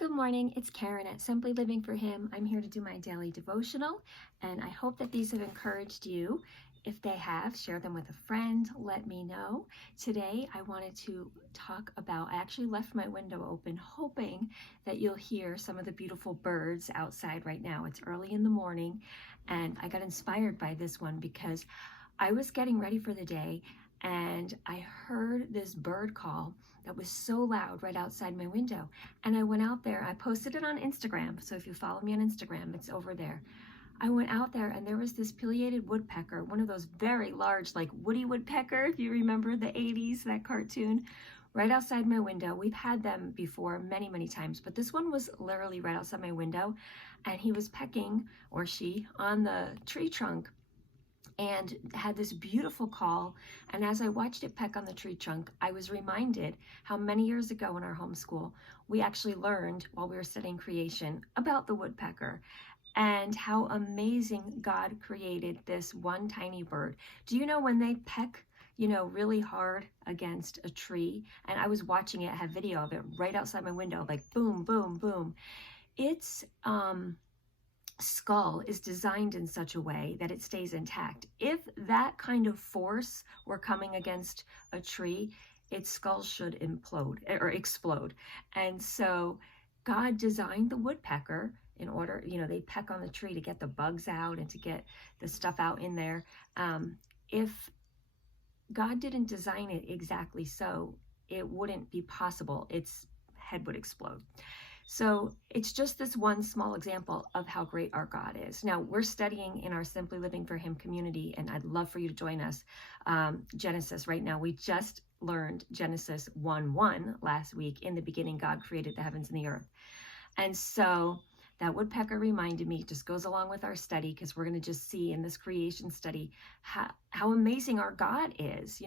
Good morning, it's Karen at Simply Living for Him. I'm here to do my daily devotional, and I hope that these have encouraged you. If they have, share them with a friend, let me know. Today, I wanted to talk about, I actually left my window open, hoping that you'll hear some of the beautiful birds outside right now. It's early in the morning, and I got inspired by this one because I was getting ready for the day, and I heard this bird call that was so loud right outside my window. And I went out there, I posted it on Instagram. So if you follow me on Instagram, it's over there. I went out there and there was this pileated woodpecker, one of those very large, like Woody Woodpecker, if you remember the 80s, that cartoon, right outside my window. We've had them before many, many times, but this one was literally right outside my window, and he was pecking, or she, on the tree trunk, and had this beautiful call. And as I watched it peck on the tree trunk, I was reminded how many years ago in our homeschool, we actually learned while we were studying creation about the woodpecker and how amazing God created this one tiny bird. Do you know when they peck, really hard against a tree? And I was watching it, I have video of it right outside my window, like boom, boom, boom. It's, skull is designed in such a way that it stays intact. If that kind of force were coming against a tree, its skull should implode or explode. And so God designed the woodpecker in order, they peck on the tree to get the bugs out and to get the stuff out in there. If God didn't design it exactly so, it wouldn't be possible. Its head would explode. So it's just this one small example of how great our God is. Now, we're studying in our Simply Living for Him community, and I'd love for you to join us. Genesis right now, we just learned Genesis 1:1 last week. In the beginning, God created the heavens and the earth. And so that woodpecker reminded me, just goes along with our study, because we're going to just see in this creation study how amazing our God is.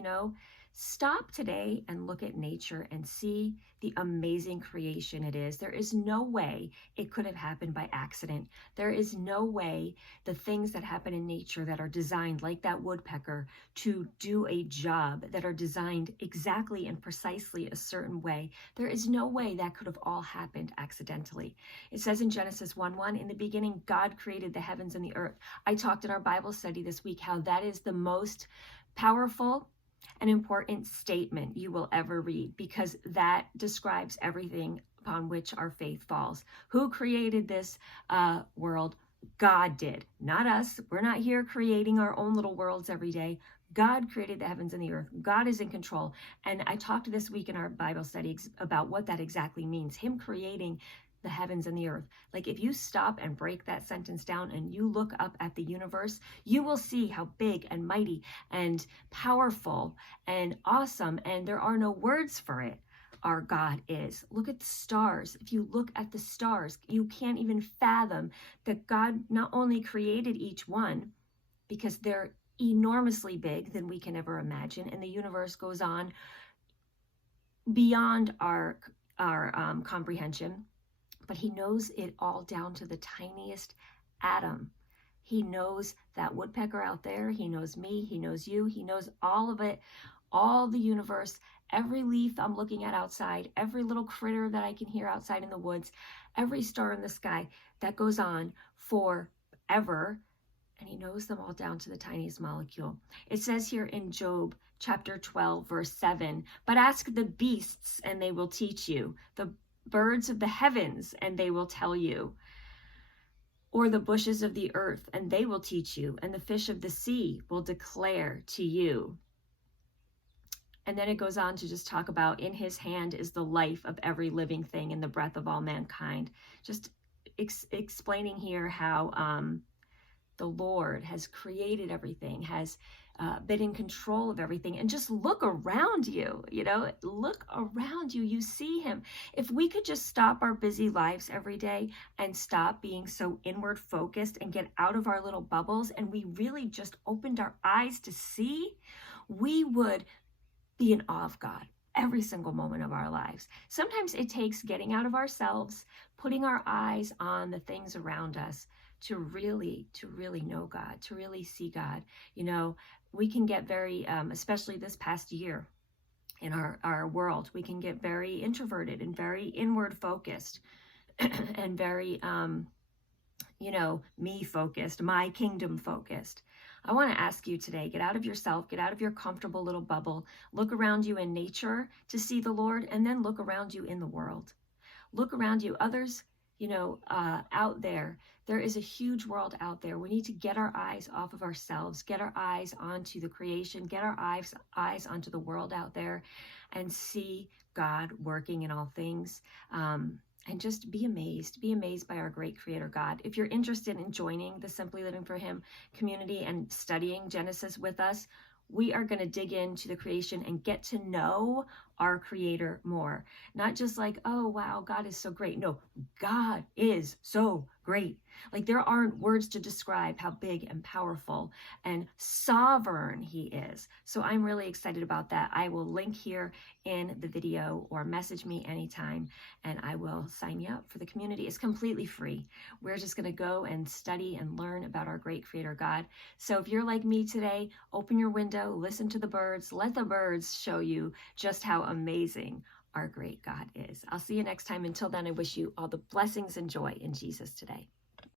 Stop today and look at nature and see the amazing creation it is. There is no way it could have happened by accident. There is no way the things that happen in nature that are designed like that woodpecker to do a job, that are designed exactly and precisely a certain way, there is no way that could have all happened accidentally. It says in Genesis 1:1, in the beginning, God created the heavens and the earth. I talked in our Bible study this week how that is the most powerful an important statement you will ever read, because that describes everything upon which our faith falls. Who created this world? God did, not us. We're not here creating our own little worlds every day. God created the heavens and the earth. God is in control. And I talked this week in our Bible study about what that exactly means. Him creating the heavens and the earth. Like, if you stop and break that sentence down and you look up at the universe, you will see how big and mighty and powerful and awesome, and there are no words for it, our God is. Look at the stars. If you look at the stars, you can't even fathom that God not only created each one, because they're enormously big than we can ever imagine, and the universe goes on beyond our comprehension, but He knows it all down to the tiniest atom. He knows that woodpecker out there. He knows me. He knows you. He knows all of it, all the universe, every leaf I'm looking at outside, every little critter that I can hear outside in the woods, every star in the sky. That goes on forever. And He knows them all down to the tiniest molecule. It says here in Job chapter 12, verse 7, but ask the beasts and they will teach you, the birds of the heavens and they will tell you, or the bushes of the earth and they will teach you, and the fish of the sea will declare to you. And then it goes on to just talk about, in His hand is the life of every living thing and the breath of all mankind. Just explaining here how the Lord has created everything, has been in control of everything. And just look around you, look around you. You see Him. If we could just stop our busy lives every day and stop being so inward focused and get out of our little bubbles, and we really just opened our eyes to see, we would be in awe of God every single moment of our lives. Sometimes it takes getting out of ourselves, putting our eyes on the things around us, to really know God, to really see God. We can get very, especially this past year in our world, we can get very introverted and very inward focused. and very, me focused, my kingdom focused. I want to ask you today, get out of yourself, get out of your comfortable little bubble, look around you in nature to see the Lord, and then look around you in the world. Look around you, others, out there. There is a huge world out there. We need to get our eyes off of ourselves, get our eyes onto the creation, get our eyes onto the world out there, and see God working in all things. And just be amazed by our great creator God. If you're interested in joining the Simply Living for Him community and studying Genesis with us, we are going to dig into the creation and get to know our creator more. Not just like, oh, wow, God is so great. No, God is so great. Like, there aren't words to describe how big and powerful and sovereign he is. So I'm really excited about that. I will link here in the video, or message me anytime, and I will sign you up for the community. It's completely free. We're just going to go and study and learn about our great creator God. So if you're like me today, open your window, listen to the birds, let the birds show you just how amazing our great God is. I'll see you next time. Until then, I wish you all the blessings and joy in Jesus today.